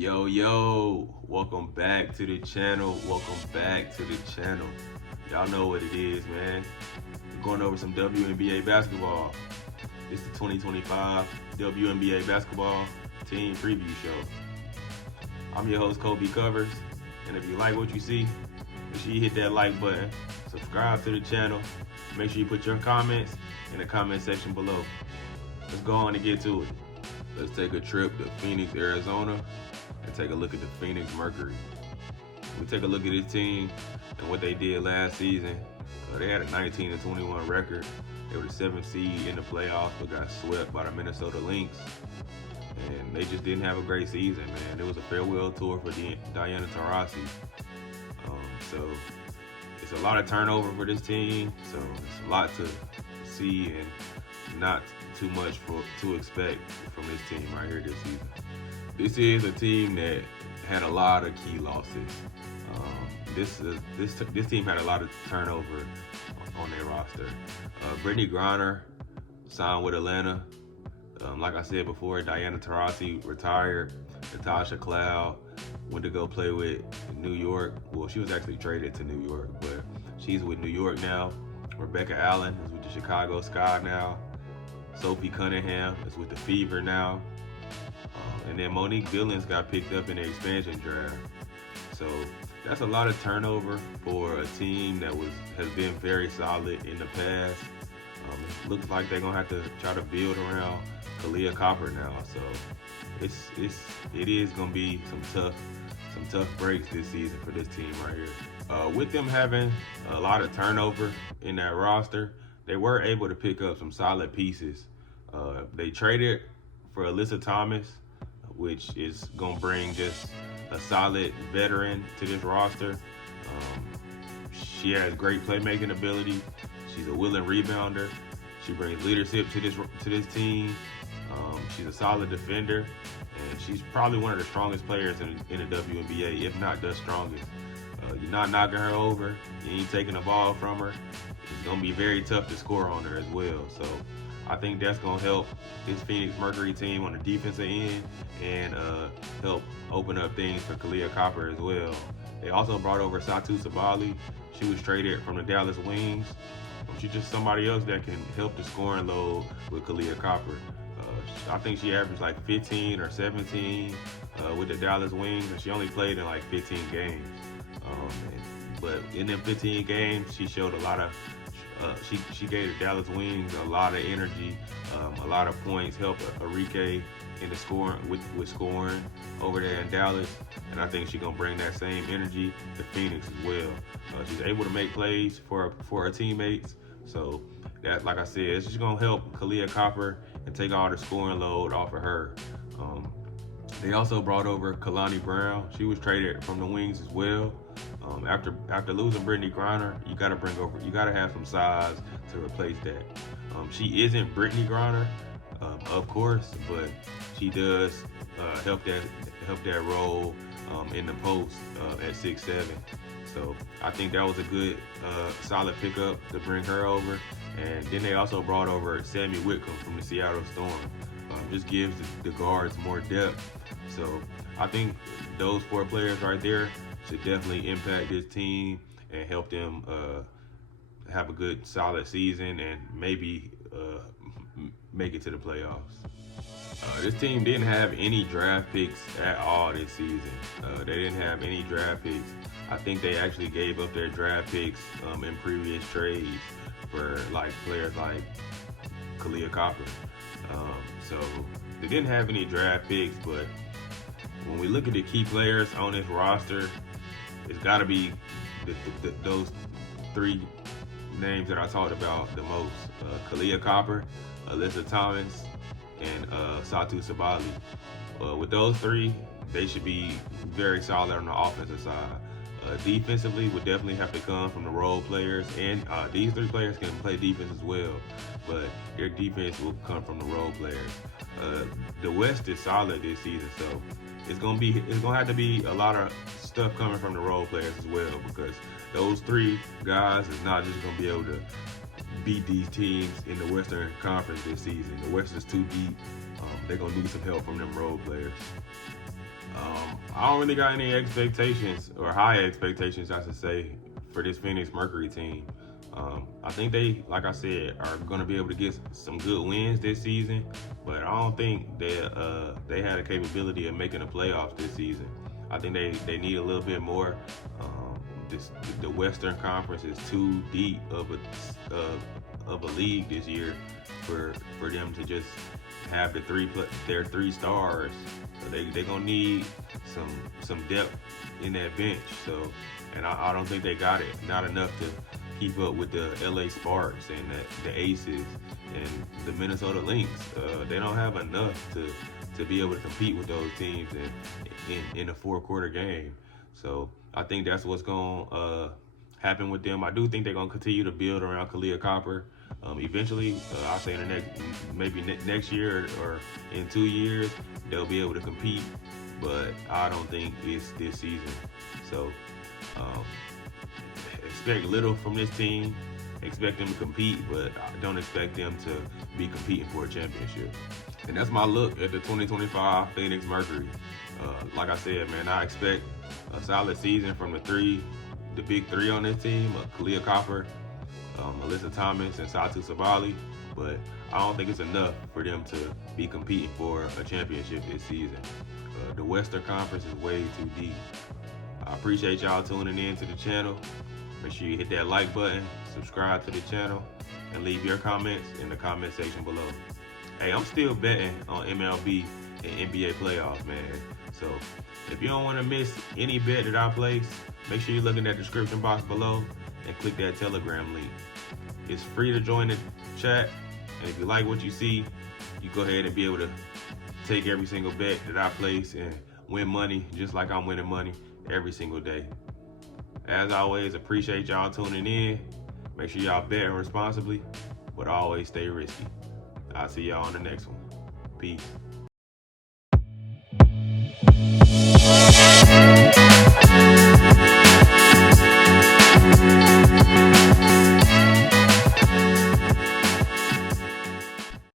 Yo, welcome back to the channel. Y'all know what it is, man. We're going over some WNBA basketball. It's the 2025 WNBA basketball team preview show. I'm your host, Colby Covers. And if you like what you see, make sure you hit that like button, subscribe to the channel, make sure you put your comments in the comment section below. Let's go on and get to it. Let's take a trip to Phoenix, Arizona, and take a look at the Phoenix Mercury. We take a look at this team and what they did last season. They had a 19-21 record. They were the 7th seed in the playoffs, but got swept by the Minnesota Lynx. And they just didn't have a great season, man. It was a farewell tour for Diana Taurasi. So it's a lot of turnover for this team. So it's a lot to see and not too much to expect from this team right here this season. This is a team that had a lot of key losses. This team had a lot of turnover on their roster. Brittany Griner signed with Atlanta. Like I said before, Diana Taurasi retired. Natasha Cloud went to go play with New York. Well, she was actually traded to New York, but she's with New York now. Rebecca Allen is with the Chicago Sky now. Sophie Cunningham is with the Fever now. And then Monique Billings got picked up in the expansion draft. So that's a lot of turnover for a team that has been very solid in the past. It looks like they're gonna have to try to build around Kahleah Copper now. So it is gonna be some tough breaks this season for this team right here. With them having a lot of turnover in that roster, they were able to pick up some solid pieces. They traded for Alyssa Thomas, which is gonna bring just a solid veteran to this roster. She has great playmaking ability. She's a willing rebounder. She brings leadership to this team. She's a solid defender, and she's probably one of the strongest players in the WNBA, if not the strongest. You're not knocking her over. You ain't taking the ball from her. It's gonna be very tough to score on her as well. So I think that's gonna help this Phoenix Mercury team on the defensive end and help open up things for Kahleah Copper as well. They also brought over Satou Sabally. She was traded from the Dallas Wings. She's just somebody else that can help the scoring load with Kahleah Copper. I think she averaged like 15 or 17 with the Dallas Wings, and she only played in like 15 games. But in them 15 games, she showed a lot of, she gave the Dallas Wings a lot of energy, a lot of points, helped Arike in the scoring with scoring over there in Dallas, and I think she's gonna bring that same energy to Phoenix as well. She's able to make plays for her teammates, so that, like I said, it's just gonna help Kahleah Copper and take all the scoring load off of her. They also brought over Kalani Brown. She was traded from the Wings as well. After losing Brittany Griner, you gotta have some size to replace that. She isn't Brittany Griner, of course, but she does help that role in the post at 6'7". So I think that was a good, solid pickup to bring her over. And then they also brought over Sammy Whitcomb from the Seattle Storm. Just gives the guards more depth. So I think those 4 players right there should definitely impact this team and help them have a good, solid season and maybe make it to the playoffs. This team didn't have any draft picks at all this season. They didn't have any draft picks. I think they actually gave up their draft picks in previous trades for like players like Kahleah Copper. So they didn't have any draft picks, but when we look at the key players on this roster, it's got to be those 3 names that I talked about the most: Kahleah Copper, Alyssa Thomas, and Satou Sabally. With those 3, they should be very solid on the offensive side. Defensively would definitely have to come from the role players, and these 3 players can play defense as well, but their defense will come from the role players. The West is solid this season, so it's gonna have to be a lot of stuff coming from the role players as well, because those 3 guys is not just gonna be able to beat these teams in the Western Conference this season. The West is too deep. They're gonna need some help from them role players. I don't really got any expectations, or high expectations, I should say, for this Phoenix Mercury team. I think they, like I said, are going to be able to get some good wins this season, but I don't think they had a capability of making the playoffs this season. I think they need a little bit more. The Western Conference is too deep of a league this year for them to just have their three stars. So they're gonna need some depth in that bench. So, and I don't think they got it. Not enough to keep up with the LA Sparks and the Aces and the Minnesota Lynx. They don't have enough to be able to compete with those teams in a 4-quarter game. So I think that's what's gonna happen with them. I do think they're gonna continue to build around Colby Covers. Eventually, I'll say in the next year or in 2 years, they'll be able to compete. But I don't think it's this season. So expect little from this team. Expect them to compete, but I don't expect them to be competing for a championship. And that's my look at the 2025 Phoenix Mercury. Like I said, man, I expect a solid season from the big three on this team: Colby Covers, Alyssa Thomas, and Satu Sabali. But I don't think it's enough for them to be competing for a championship this season. The Western Conference is way too deep. I appreciate y'all tuning in to the channel. Make sure you hit that like button, subscribe to the channel, and leave your comments in the comment section below. Hey, I'm still betting on MLB and NBA playoffs, man. So if you don't want to miss any bet that I place, make sure you look in that description box below and click that Telegram link. It's free to join the chat, and if you like what you see, you go ahead and be able to take every single bet that I place and win money just like I'm winning money every single day. As always, appreciate y'all tuning in. Make sure y'all bet responsibly, but always stay risky. I'll see y'all on the next one. Peace.